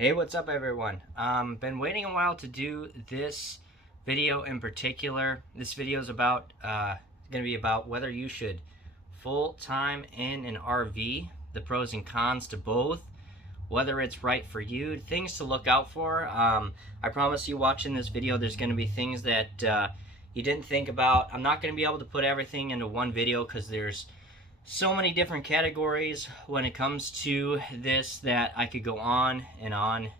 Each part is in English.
Hey, what's up everyone? Been waiting a while to do this video in particular. This video is about going to be about whether you should full-time in an RV, the pros and cons to both, whether it's right for you, things to look out for. I promise you watching this video there's going to be things that you didn't think about. I'm not going to be able to put everything into one video because there's so many different categories when it comes to this that I could go on and on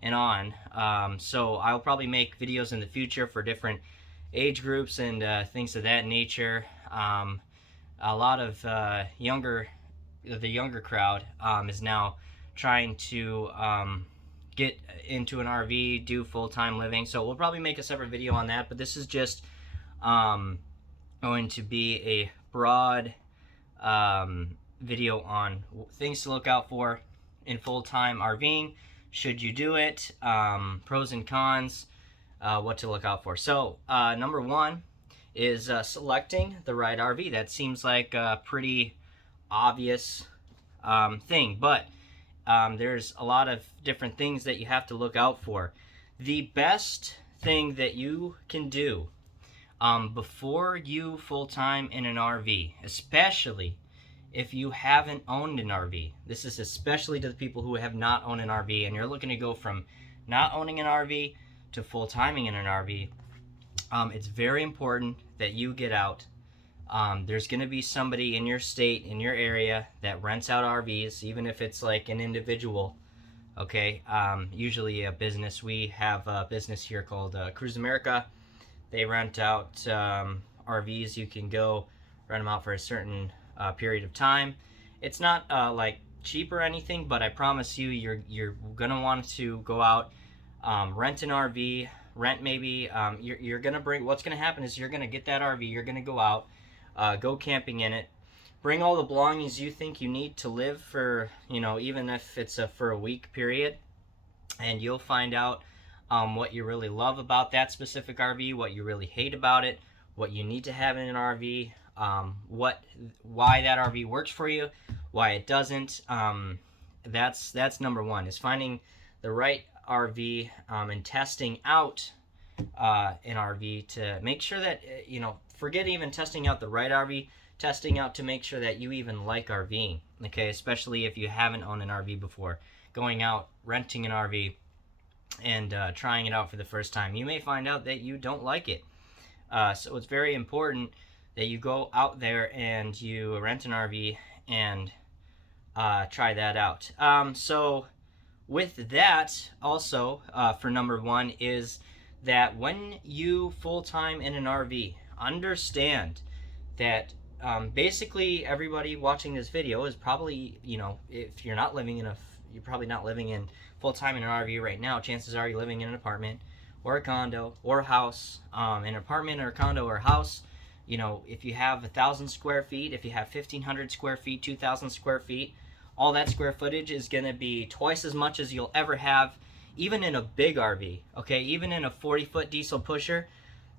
and on. So I'll probably make videos in the future for different age groups and things of that nature. A lot of the younger crowd is now trying to get into an RV, do full-time living. So we'll probably make a separate video on that, but this is just going to be a broad video on things to look out for in full-time RVing. Should you do it? Pros and cons, what to look out for. So number one is selecting the right RV. That seems like a pretty obvious thing, but there's a lot of different things that you have to look out for. The best thing that you can do before you full-time in an RV, especially if you haven't owned an RV. This is especially to the people who have not owned an RV and you're looking to go from not owning an RV to full-timing in an RV. It's very important that you get out. There's going to be somebody in your state, in your area, that rents out RVs, even if it's like an individual. Okay, usually a business. We have a business here called Cruise America. They rent out RVs. You can go rent them out for a certain period of time. It's not like cheap or anything, but I promise you, you're gonna want to go out, rent an RV, rent maybe. You're gonna bring. What's gonna happen is you're gonna get that RV. You're gonna go out, go camping in it. Bring all the belongings you think you need to live for, even if it's for a week period, and you'll find out what you really love about that specific RV, what you really hate about it, what you need to have in an RV, why that RV works for you, why it doesn't. That's number one, is finding the right RV and testing out an RV to make sure that, forget even testing out the right RV, testing out to make sure that you even like RVing, okay? Especially if you haven't owned an RV before. Going out, renting an RV, and trying it out for the first time. You may find out that you don't like it. So it's very important that you go out there and you rent an RV and try that out. So with that, also, for number one, is that when you full-time in an RV, understand that basically everybody watching this video is probably, if you're not living in you're probably not living in full-time in an RV right now. Chances are you're living in an apartment or a condo or a house. An apartment or a condo or a house, if you have 1,000 square feet, if you have 1,500 square feet, 2,000 square feet, all that square footage is going to be twice as much as you'll ever have, even in a big RV. Okay, even in a 40-foot diesel pusher,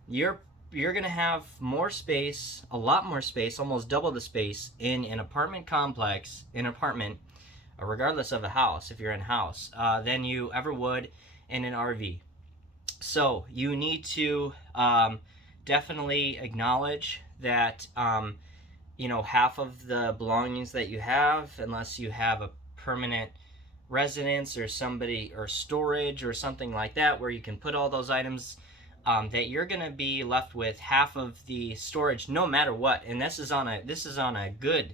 you're going to have more space, a lot more space, almost double the space in an apartment complex, regardless of a house, if you're in a house, than you ever would in an RV. So you need to definitely acknowledge that half of the belongings that you have, unless you have a permanent residence or storage or something like that where you can put all those items, that you're going to be left with half of the storage no matter what. And this is on a good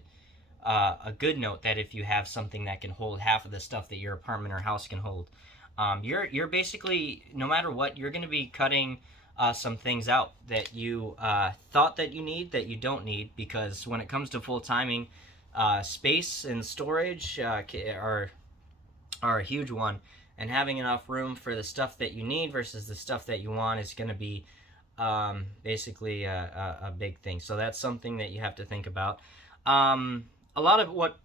note, that if you have something that can hold half of the stuff that your apartment or house can hold, you're basically, no matter what, you're going to be cutting some things out that you thought that you need, that you don't need, because when it comes to full timing, space and storage are a huge one, and having enough room for the stuff that you need versus the stuff that you want is going to be basically a big thing. So that's something that you have to think about. A lot of what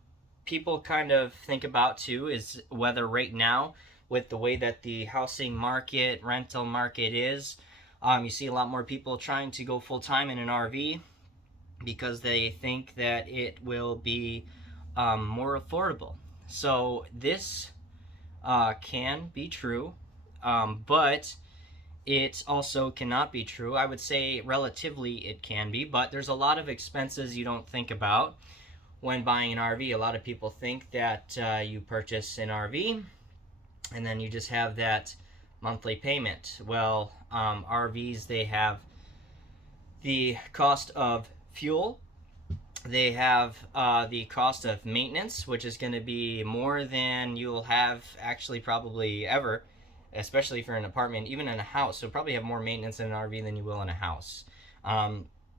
people kind of think about too is whether right now, with the way that the housing market, rental market is, you see a lot more people trying to go full-time in an RV because they think that it will be more affordable. So this can be true, but it also cannot be true. I would say relatively it can be, but there's a lot of expenses you don't think about when buying an RV. A lot of people think that you purchase an RV and then you just have that monthly payment. Well, RVs, they have the cost of fuel, they have the cost of maintenance, which is going to be more than you'll have actually probably ever, especially for an apartment, even in a house. You'll probably have more maintenance in an RV than you will in a house.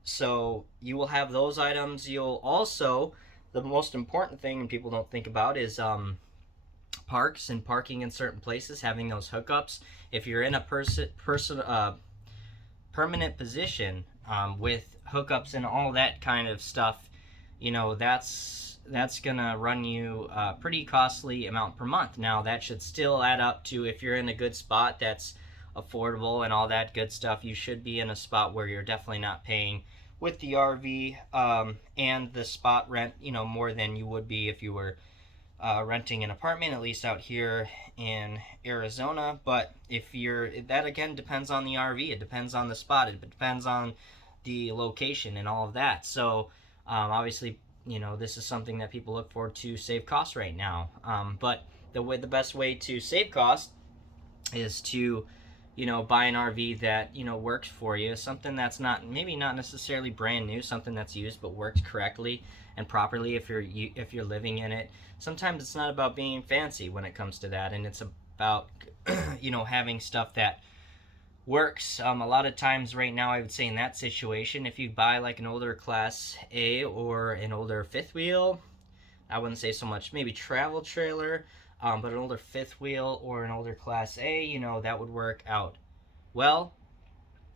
So you will have those items. You'll also, the most important thing and people don't think about is parks and parking in certain places, having those hookups. If you're in a permanent position with hookups and all that kind of stuff, you know, that's gonna run you a pretty costly amount per month. Now that should still add up to, if you're in a good spot that's affordable and all that good stuff, you should be in a spot where you're definitely not paying with the RV and the spot rent, you know, more than you would be if you were renting an apartment, at least out here in Arizona. But if you're, that again depends on the RV, it depends on the spot, it depends on the location and all of that. So obviously, you know, this is something that people look for to save costs right now. But the best way to save costs is to, you know, buy an RV that, you know, works for you, something that's not, maybe not necessarily brand new, something that's used but works correctly and properly if you're living in it. Sometimes it's not about being fancy when it comes to that, and it's about you know, having stuff that works. A lot of times right now, I would say in that situation, if you buy like an older Class A or an older fifth wheel, I wouldn't say so much maybe travel trailer, but an older fifth wheel or an older Class A, you know, that would work out well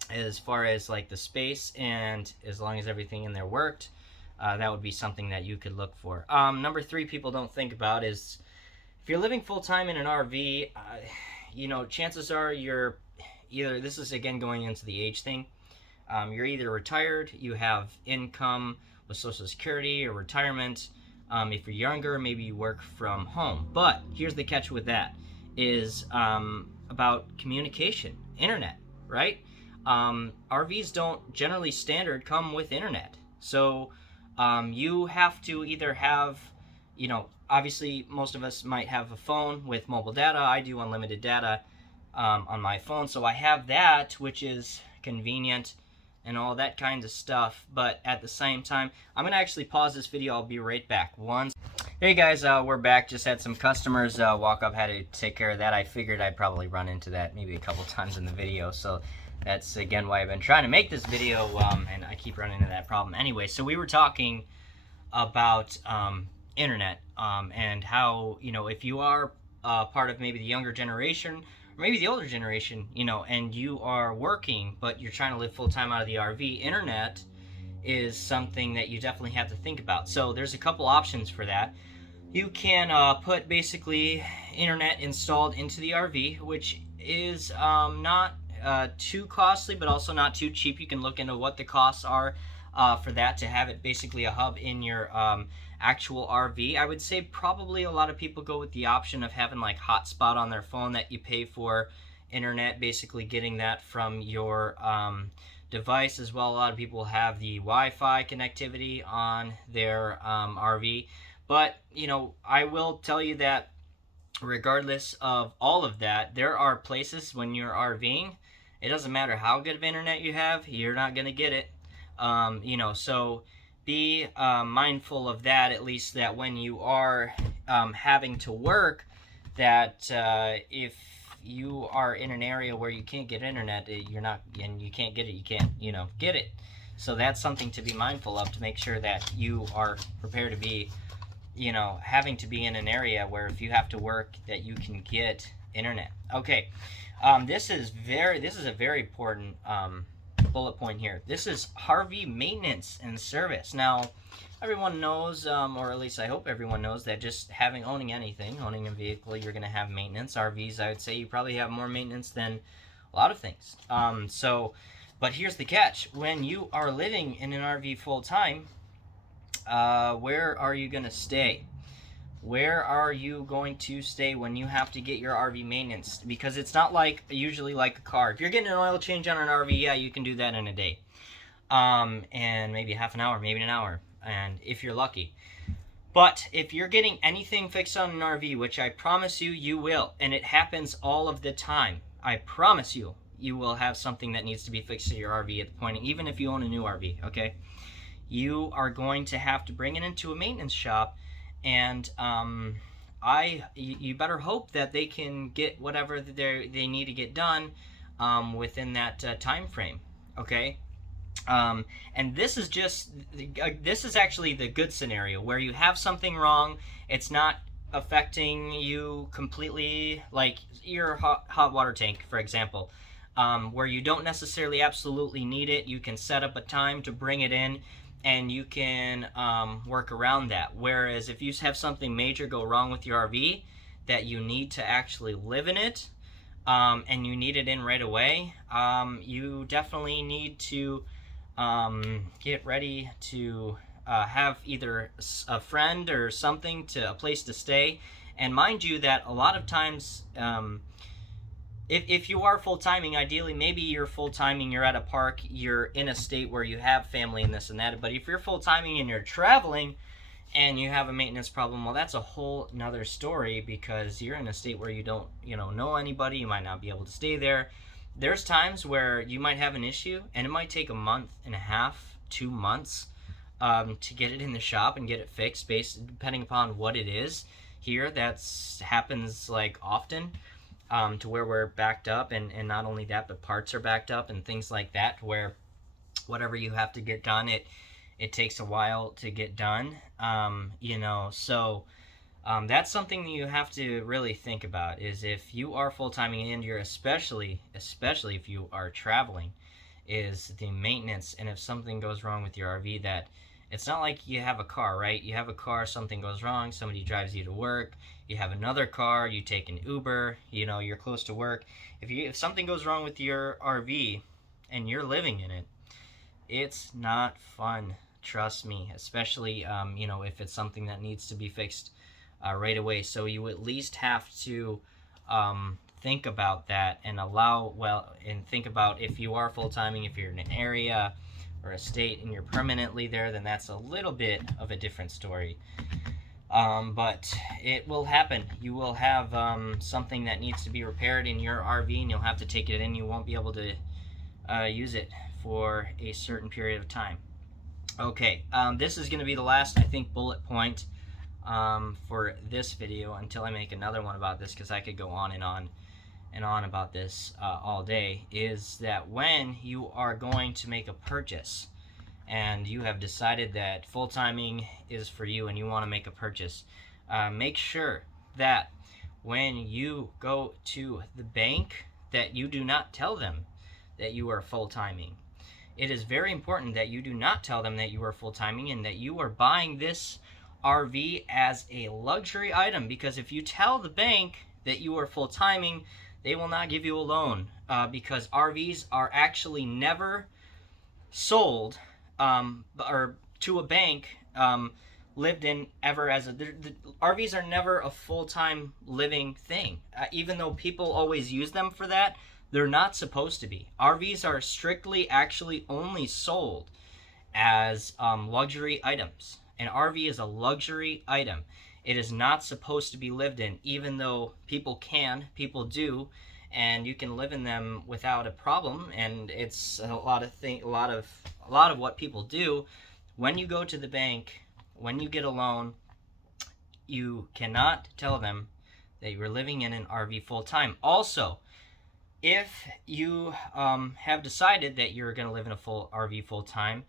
as far as like the space, and as long as everything in there worked, that would be something that you could look for. Number three people don't think about is, if you're living full-time in an RV, you know, chances are you're either, this is again going into the age thing, you're either retired, you have income with Social Security or retirement. If you're younger, maybe you work from home. But here's the catch with that, is about communication, internet, right? RVs don't generally standard come with internet. So you have to either have, you know, obviously most of us might have a phone with mobile data. I do unlimited data on my phone, so I have that, which is convenient and all that kind of stuff. But at the same time, I'm gonna actually pause this video. I'll be right back. Hey guys, we're back. Just had some customers walk up, had to take care of that. I figured I'd probably run into that maybe a couple times in the video, so that's again why I've been trying to make this video, and I keep running into that problem. Anyway, so we were talking about internet, and how, you know, if you are part of maybe the younger generation, or maybe the older generation, you know, and you are working, but you're trying to live full-time out of the RV, internet is something that you definitely have to think about. So there's a couple options for that. You can put basically internet installed into the RV, which is not too costly, but also not too cheap. You can look into what the costs are for that, to have it basically a hub in your actual RV. I would say probably a lot of people go with the option of having like hotspot on their phone that you pay for internet, basically getting that from your device as well. A lot of people have the Wi-Fi connectivity on their RV. But, you know, I will tell you that regardless of all of that, there are places when you're RVing, it doesn't matter how good of internet you have, you're not going to get it. You know, so be mindful of that, at least that when you are having to work, that if you are in an area where you can't get internet, you're not, and you can't get it, you can't, you know, get it. So that's something to be mindful of, to make sure that you are prepared to be, you know, having to be in an area where if you have to work, that you can get internet. Okay, this is a very important bullet point here. This is RV maintenance and service. Now, everyone knows, or at least I hope everyone knows, that just owning a vehicle, you're going to have maintenance. RVs, I would say you probably have more maintenance than a lot of things. But here's the catch. When you are living in an RV full time, where are you going to stay? Where are you going to stay when you have to get your RV maintenance? Because it's not like usually like a car. If you're getting an oil change on an RV, yeah, you can do that in a day, and maybe half an hour, maybe an hour, and if you're lucky. But if you're getting anything fixed on an RV, which I promise you, you will, and it happens all of the time, I promise you, you will have something that needs to be fixed to your RV at the point, even if you own a new RV, okay? You are going to have to bring it into a maintenance shop, and you better hope that they can get whatever they need to get done within that time frame, okay? And this is actually the good scenario where you have something wrong. It's not affecting you completely, like your hot water tank, for example, where you don't necessarily absolutely need it. You can set up a time to bring it in, and you can work around that. Whereas if you have something major go wrong with your RV that you need to actually live in it, and you need it in right away, you definitely need to get ready to have either a friend or something, a place to stay. And mind you that a lot of times, if you are full-timing, ideally maybe you're full-timing, you're at a park, you're in a state where you have family and this and that. But if you're full-timing and you're traveling and you have a maintenance problem, well, that's a whole nother story, because you're in a state where you don't know anybody. You might not be able to stay there. There's times where you might have an issue and it might take a month and a half, 2 months to get it in the shop and get it fixed, depending upon what it is. Here that's happens like often, to where we're backed up, and not only that, but parts are backed up and things like that, where whatever you have to get done, it takes a while to get done. So that's something that you have to really think about, is if you are full-timing and you're especially if you are traveling, is the maintenance. And if something goes wrong with your RV, that it's not like you have a car, right? You have a car, something goes wrong, somebody drives you to work. You have another car, you take an Uber, you're close to work. If something goes wrong with your RV and you're living in it, it's not fun. Trust me, especially if it's something that needs to be fixed right away. So you at least have to think about that, and think about, if you are full-timing, if you're in an area or a state and you're permanently there, then that's a little bit of a different story. But it will happen. You will have something that needs to be repaired in your RV, and you'll have to take it in. You won't be able to use it for a certain period of time. Okay, this is going to be the last, I think, bullet point for this video, until I make another one about this, because I could go on and on about this all day. Is that when you are going to make a purchase and you have decided that full-timing is for you and you want to make a purchase, make sure that when you go to the bank that you do not tell them that you are full-timing. It is very important that you do not tell them that you are full-timing and that you are buying this RV as a luxury item, because if you tell the bank that you are full-timing, they will not give you a loan, because RVs are actually never sold or to a bank lived in ever as the RVs are never a full-time living thing, even though people always use them for that. They're not supposed to be. RVs are strictly actually only sold as luxury items. An RV is a luxury item. It is not supposed to be lived in, even though people do, and you can live in them without a problem. And it's a lot of what people do. When you go to the bank, when you get a loan, you cannot tell them that you are living in an RV full time. Also, if you have decided that you're going to live in a full RV full time,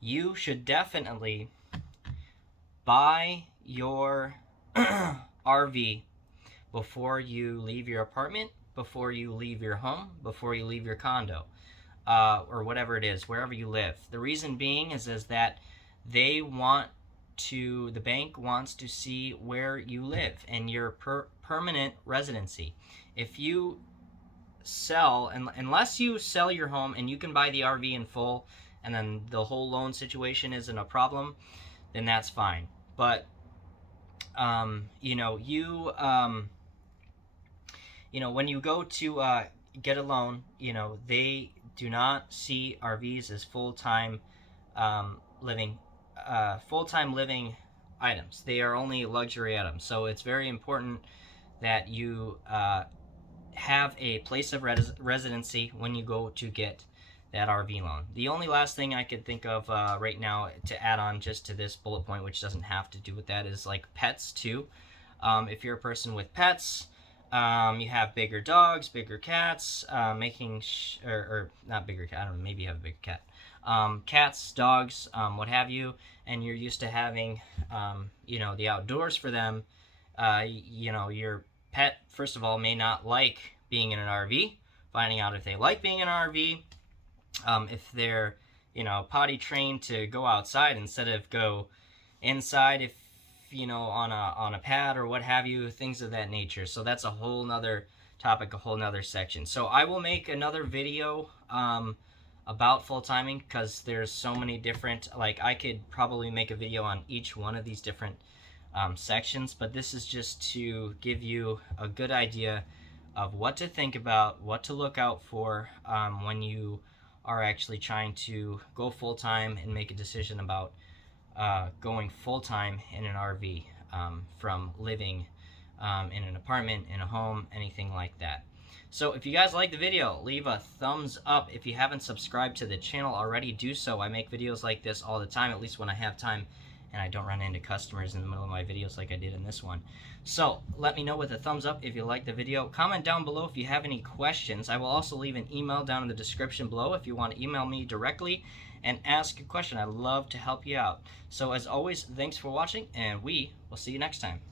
you should definitely buy your RV before you leave your apartment, before you leave your home, before you leave your condo, or whatever it is, wherever you live. The reason being is that the bank wants to see where you live and your permanent residency. If you unless you sell your home and you can buy the RV in full, and then the whole loan situation isn't a problem, then that's fine. But you know, when you go to get a loan, you know, they do not see RVs as living full-time living items. They are only luxury items. So it's very important that you have a place of residency when you go to get that RV loan. The only last thing I could think of right now to add on just to this bullet point, which doesn't have to do with that, is like pets too. If you're a person with pets, you have bigger dogs, bigger cats, or not bigger cat, I don't know, maybe you have a bigger cat. Cats, dogs, what have you, and you're used to having, the outdoors for them. Your pet, first of all, may not like being in an RV. Finding out if they like being in an RV, if they're, potty trained to go outside instead of go inside, if on a pad or what have you, things of that nature. So that's a whole nother topic, a whole nother section. So I will make another video about full timing, because there's so many different, like I could probably make a video on each one of these different sections, but this is just to give you a good idea of what to think about, what to look out for when you are actually trying to go full time and make a decision about going full time in an RV, from living in an apartment, in a home, anything like that. So if you guys like the video, leave a thumbs up. If you haven't subscribed to the channel already, do so. I make videos like this all the time, at least when I have time and I don't run into customers in the middle of my videos like I did in this one. So let me know with a thumbs up if you like the video. Comment down below if you have any questions. I will also leave an email down in the description below if you want to email me directly and ask a question. I love to help you out. So as always, thanks for watching, and we will see you next time.